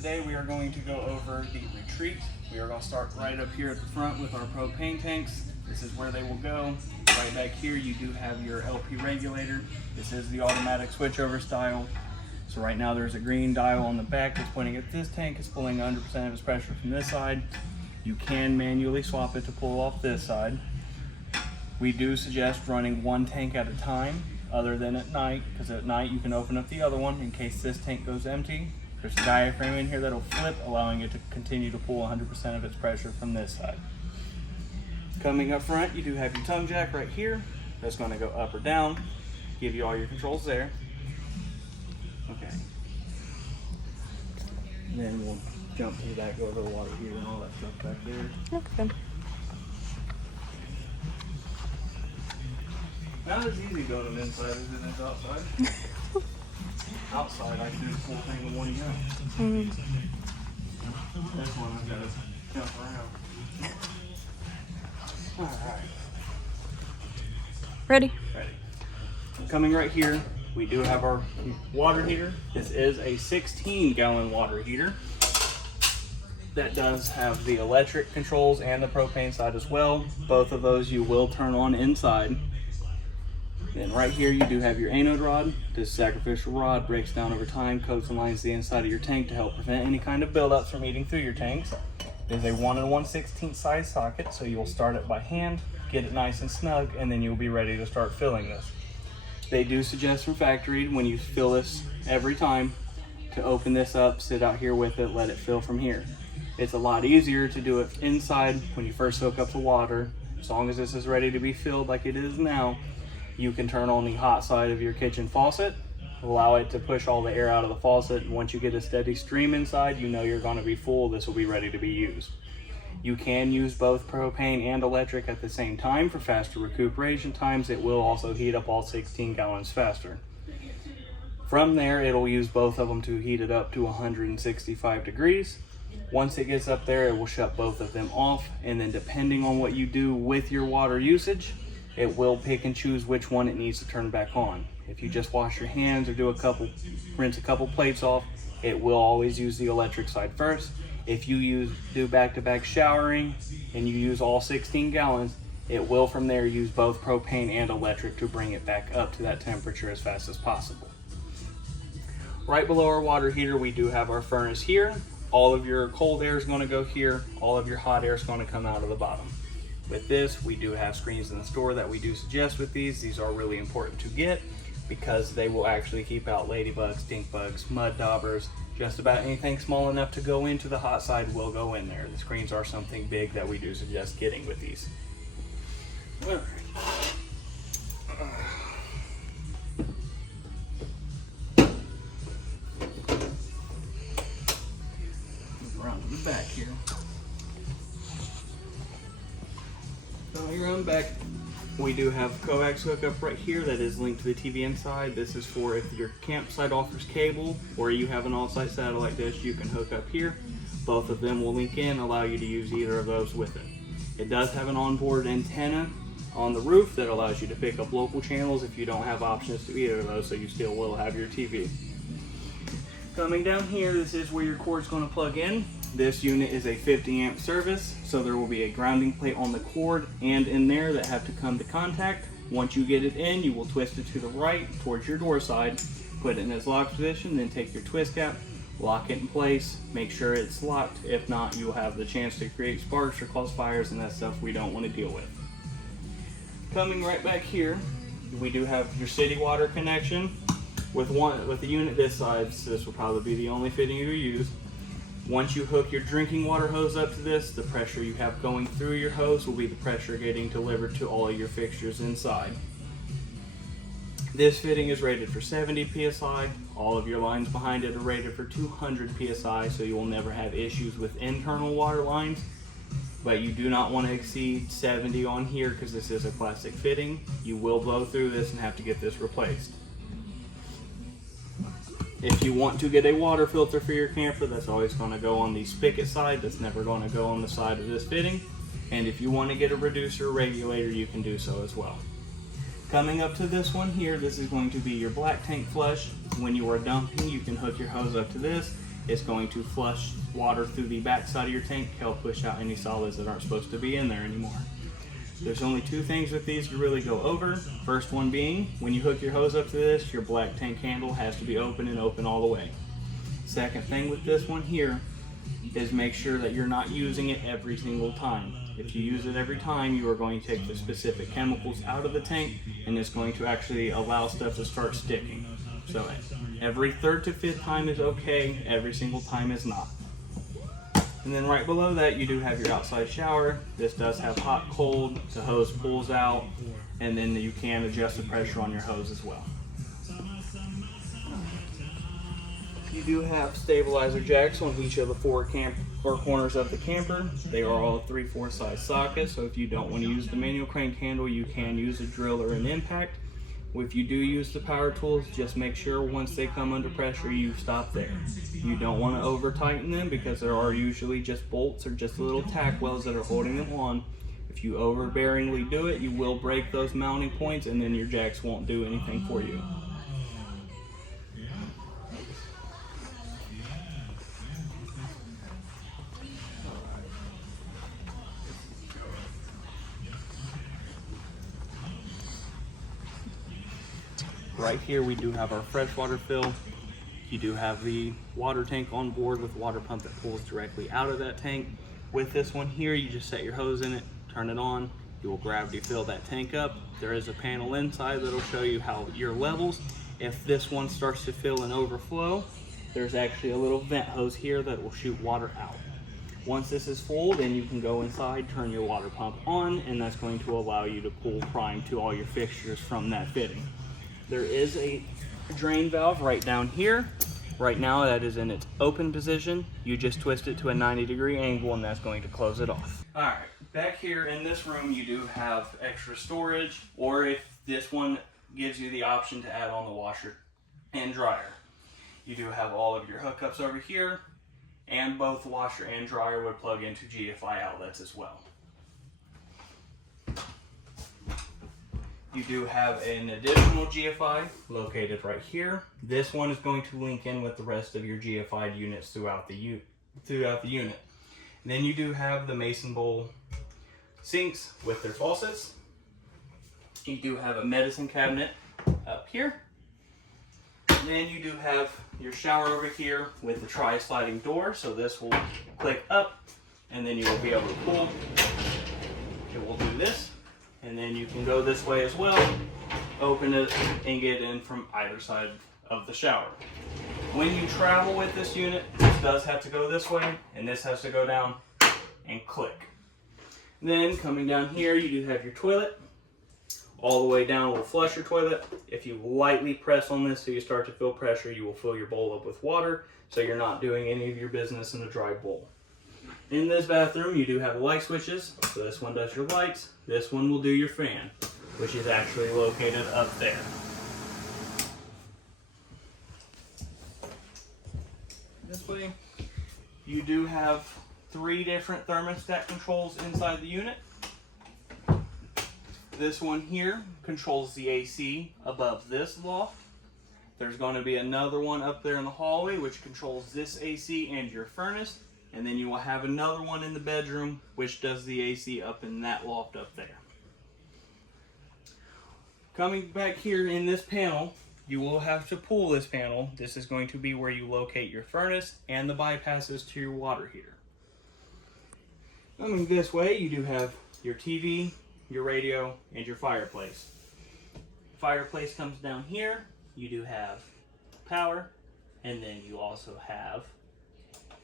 Today we are going to go over the retreat. We are going to start right up here at the front with our propane tanks. This is where they will go. Right back here you do have your LP regulator. This is the automatic switchover style. So right now there's a green dial on the back that's pointing at this tank. It's pulling 100% of its pressure from this side. You can manually swap it to pull off this side. We do suggest running one tank at a time, other than at night, because at night you can open up the other one in case this tank goes empty. There's a diaphragm in here that'll flip, allowing it to continue to pull 100% of its pressure from this side. Coming up front, you do have your tongue jack right here. That's going to go up or down, give you all your controls there. Okay. And then we'll jump to the back, go over the water heater and all that stuff back there. Okay. Not as easy doing them inside as it is outside. Outside, I can do the full thing in one go. This one I've got to jump around. Alright. Ready? Ready. Coming right here, we do have our water heater. This is a 16-gallon water heater. That does have the electric controls and the propane side as well. Both of those you will turn on inside. Then right here you do have your anode rod. This sacrificial rod breaks down over time, coats and lines the inside of your tank to help prevent any kind of buildups from eating through your tanks. It is a 1 1/16 size socket, so you'll start it by hand, get it nice and snug, and then you'll be ready to start filling this. They do suggest from factory when you fill this every time to open this up, sit out here with it, let it fill from here. It's a lot easier to do it inside when you first hook up the water. As long as this is ready to be filled like it is now, you can turn on the hot side of your kitchen faucet, allow it to push all the air out of the faucet, and once you get a steady stream inside, you know you're going to be full. This will be ready to be used. You can use both propane and electric at the same time for faster recuperation times. It will also heat up all 16 gallons faster. From there, it'll use both of them to heat it up to 165 degrees. Once it gets up there, it will shut both of them off, and then depending on what you do with your water usage, it will pick and choose which one it needs to turn back on. If you just wash your hands or rinse a couple plates off, it will always use the electric side first. If you do back-to-back showering and you use all 16 gallons, it will from there use both propane and electric to bring it back up to that temperature as fast as possible. Right below our water heater, we do have our furnace here. All of your cold air is going to go here. All of your hot air is going to come out of the bottom. With this, we do have screens in the store that we do suggest with these. These are really important to get because they will actually keep out ladybugs, stink bugs, mud daubers, just about anything small enough to go into the hot side will go in there. The screens are something big that we do suggest getting with these. All right. Move around to the back here. You're on back. We do have coax hookup right here that is linked to the TV inside. This is for if your campsite offers cable or you have an on-site satellite dish, you can hook up here. Both of them will link in, allow you to use either of those with it. It does have an onboard antenna on the roof that allows you to pick up local channels if you don't have options to either of those, so you still will have your TV. Coming down here, this is where your cord's going to plug in. This unit is a 50 amp service, so there will be a grounding plate on the cord and in there that have to come to contact. Once you get it in, you will twist it to the right towards your door side, put it in its locked position, then take your twist cap, lock it in place, make sure it's locked. If not, you'll have the chance to create sparks or cause fires, and that's stuff we don't want to deal with. Coming right back here, we do have your city water connection. With the unit this size, this will probably be the only fitting you use. Once you hook your drinking water hose up to this, the pressure you have going through your hose will be the pressure getting delivered to all of your fixtures inside. This fitting is rated for 70 psi. All of your lines behind it are rated for 200 psi, so you will never have issues with internal water lines. But you do not want to exceed 70 on here because this is a plastic fitting. You will blow through this and have to get this replaced. If you want to get a water filter for your camper, that's always going to go on the spigot side. That's never going to go on the side of this fitting. And if you want to get a reducer or regulator, you can do so as well. Coming up to this one here, this is going to be your black tank flush. When you are dumping, you can hook your hose up to this It's going to flush water through the back side of your tank, help push out any solids that aren't supposed to be in there anymore. There's only two things with these to really go over. First one being, when you hook your hose up to this, your black tank handle has to be open and open all the way. Second thing with this one here is make sure that you're not using it every single time. If you use it every time, you are going to take the specific chemicals out of the tank, and it's going to actually allow stuff to start sticking. So every third to fifth time is okay, every single time is not. And then right below that, you do have your outside shower. This does have hot, cold, the hose pulls out, and then you can adjust the pressure on your hose as well. You do have stabilizer jacks on each of the four corners of the camper. They are all 3/4 size sockets, so if you don't want to use the manual crank handle, you can use a drill or an impact. If you do use the power tools, just make sure once they come under pressure, you stop there. You don't want to over tighten them because there are usually just bolts or just little tack wells that are holding them on. If you overbearingly do it, you will break those mounting points, and then your jacks won't do anything for you. Right here we do have our freshwater fill. You do have the water tank on board with water pump that pulls directly out of that tank. With this one here, you just set your hose in it, turn it on, you will gravity fill that tank up. There is a panel inside that'll show you how your levels. If this one starts to fill and overflow, there's actually a little vent hose here that will shoot water out. Once this is full, then you can go inside, turn your water pump on, and that's going to allow you to pull prime to all your fixtures from that fitting. There is a drain valve right down here. Right now that is in its open position. You just twist it to a 90-degree angle and that's going to close it off. All right, back here in this room you do have extra storage, or if this one gives you the option to add on the washer and dryer. You do have all of your hookups over here, and both washer and dryer would plug into GFI outlets as well. You do have an additional GFI located right here. This one is going to link in with the rest of your GFI units throughout the unit. And then you do have the mason bowl sinks with their faucets. You do have a medicine cabinet up here. And then you do have your shower over here with the tri-sliding door. So this will click up and then you will be able to pull. It will do this. And then you can go this way as well, open it and get in from either side of the shower. When you travel with this unit, this does have to go this way and this has to go down and click. Then coming down here, you do have your toilet. All the way down will flush your toilet. If you lightly press on this so you start to feel pressure, you will fill your bowl up with water, so you're not doing any of your business in a dry bowl. In this bathroom, you do have light switches. So this one does your lights. This one will do your fan, which is actually located up there. This way, you do have 3 different thermostat controls inside the unit. This one here controls the AC above this loft. There's going to be another one up there in the hallway which controls this AC and your furnace. And then you will have another one in the bedroom which does the AC up in that loft up there. Coming back here in this panel, you will have to pull this panel. This is going to be where you locate your furnace and the bypasses to your water heater. Coming this way, you do have your TV, your radio, and your fireplace. Fireplace comes down here. You do have power, and then you also have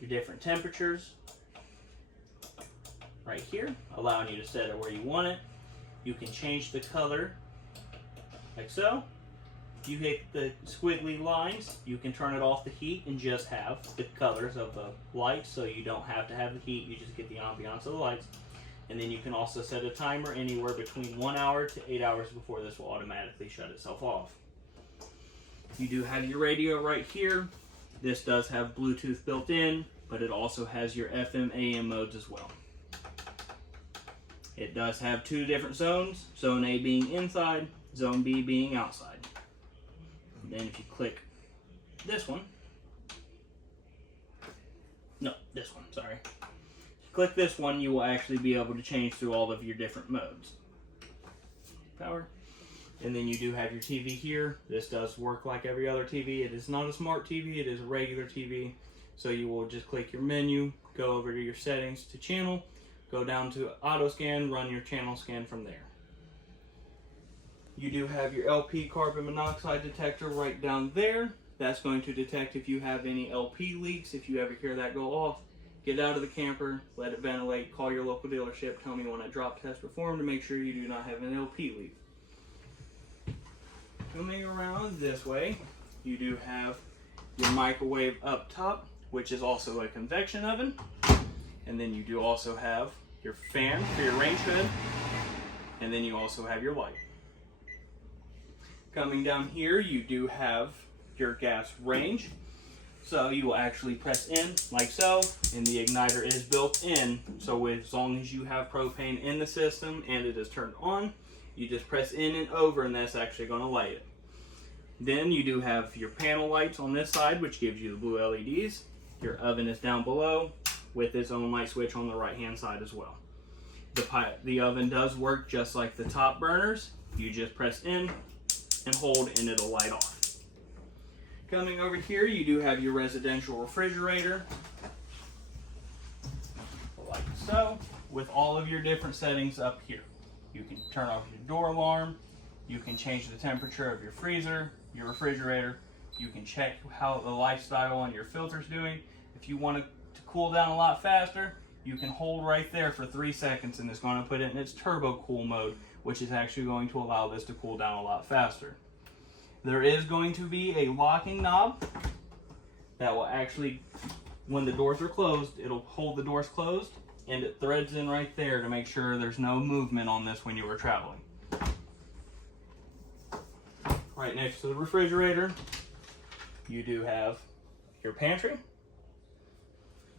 your different temperatures right here, allowing you to set it where you want it. You can change the color like so. You hit the squiggly lines, you can turn it off the heat and just have the colors of the lights, so you don't have to have the heat, you just get the ambiance of the lights. And then you can also set a timer anywhere between 1 hour to 8 hours before this will automatically shut itself off. You do have your radio right here. This does have Bluetooth built in, but it also has your FM, AM modes as well. It does have 2 different zones, Zone A being inside, Zone B being outside. And then if you click this one, this one, sorry. Click this one, you will actually be able to change through all of your different modes. Power. And then you do have your TV here. This does work like every other TV. It is not a smart TV, it is a regular TV. So you will just click your menu, go over to your settings to channel, go down to auto scan, run your channel scan from there. You do have your LP carbon monoxide detector right down there. That's going to detect if you have any LP leaks. If you ever hear that go off, get out of the camper, let it ventilate, call your local dealership, tell me when a drop test performed to make sure you do not have an LP leak. Coming around this way, you do have your microwave up top, which is also a convection oven. And then you do also have your fan for your range hood. And then you also have your light. Coming down here, you do have your gas range. So you will actually press in like so, and the igniter is built in. So as long as you have propane in the system and it is turned on, you just press in and over, and that's actually going to light it. Then you do have your panel lights on this side, which gives you the blue LEDs. Your oven is down below with its own light switch on the right hand side as well. The oven does work just like the top burners. You just press in and hold and it'll light off. Coming over here, you do have your residential refrigerator, like so, with all of your different settings up here. You can turn off your door alarm, you can change the temperature of your freezer, your refrigerator, you can check how the lifestyle on your filter's doing. If you want it to cool down a lot faster, you can hold right there for 3 seconds and it's going to put it in its turbo cool mode, which is actually going to allow this to cool down a lot faster. There is going to be a locking knob that will actually, when the doors are closed, it'll hold the doors closed, and it threads in right there to make sure there's no movement on this when you were traveling. Right next to the refrigerator, you do have your pantry.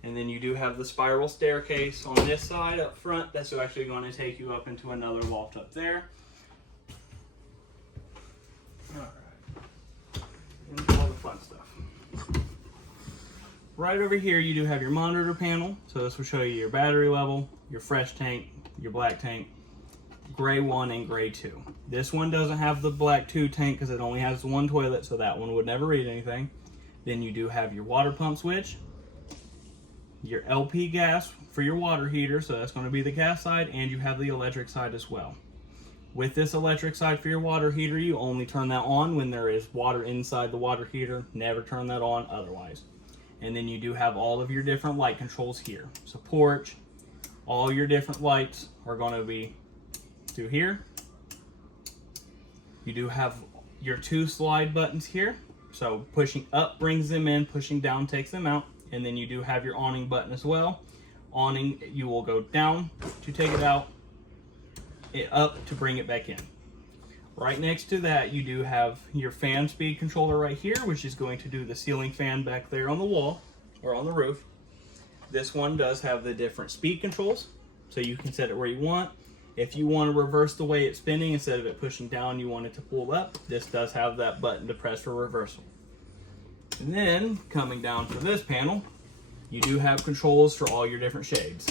And then you do have the spiral staircase on this side up front. That's actually going to take you up into another loft up there. Alright. And all the fun stuff. Right over here you do have your monitor panel. So this will show you your battery level, your fresh tank, your black tank, gray 1 and gray 2. This one doesn't have the black 2 tank because it only has one toilet, so that one would never read anything. Then you do have your water pump switch, your LP gas for your water heater, so that's going to be the gas side, and you have the electric side as well. With this electric side for your water heater, you only turn that on when there is water inside the water heater. Never turn that on otherwise. And then you do have all of your different light controls here. So porch, all your different lights are going to be through here. You do have your 2 slide buttons here. So pushing up brings them in, pushing down takes them out. And then you do have your awning button as well. Awning, you will go down to take it out, it up to bring it back in. Right next to that, you do have your fan speed controller right here, which is going to do the ceiling fan back there on the wall or on the roof. This one does have the different speed controls, so you can set it where you want. If you want to reverse the way it's spinning, instead of it pushing down, you want it to pull up, this does have that button to press for reversal. And then, coming down for this panel, you do have controls for all your different shades.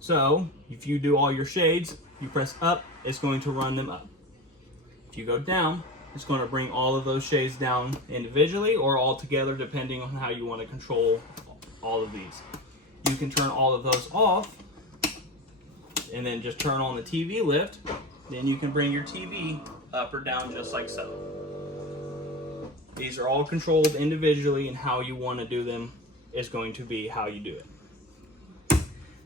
So, if you do all your shades, you press up, it's going to run them up. If you go down, it's going to bring all of those shades down individually or all together, depending on how you want to control all of these. You can turn all of those off, and then just turn on the TV lift. Then you can bring your TV up or down just like so. These are all controlled individually, and how you want to do them is going to be how you do it.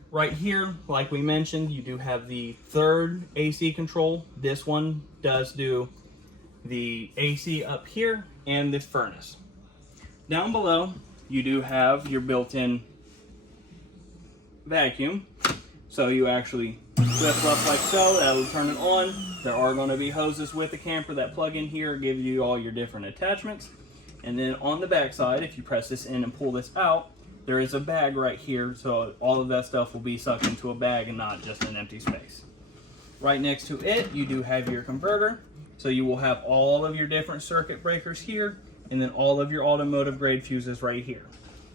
Right here, like we mentioned, you do have the third AC control. This one does do the AC up here and the furnace. Down below, you do have your built-in vacuum. So you actually lift up like so, that'll turn it on. There are going to be hoses with the camper that plug in here, give you all your different attachments. And then on the back side, if you press this in and pull this out, there is a bag right here, so all of that stuff will be sucked into a bag and not just an empty space. Right next to it, you do have your converter. So you will have all of your different circuit breakers here, and then all of your automotive grade fuses right here.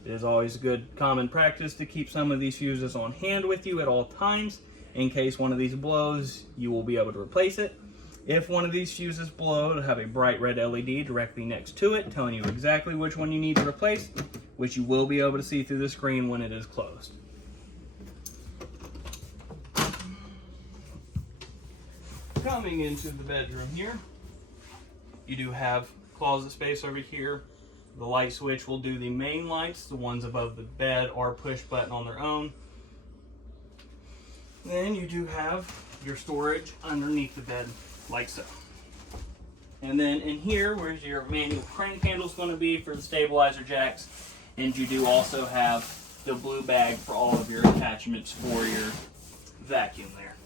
It is always good common practice to keep some of these fuses on hand with you at all times. In case one of these blows, you will be able to replace it. If one of these fuses blow, it'll have a bright red LED directly next to it, telling you exactly which one you need to replace, which you will be able to see through the screen when it is closed. Coming into the bedroom here, you do have closet space over here. The light switch will do the main lights. The ones above the bed are push button on their own. Then you do have your storage underneath the bed, like so. And then in here, where's your manual crank handle is going to be for the stabilizer jacks. And you do also have the blue bag for all of your attachments for your vacuum there.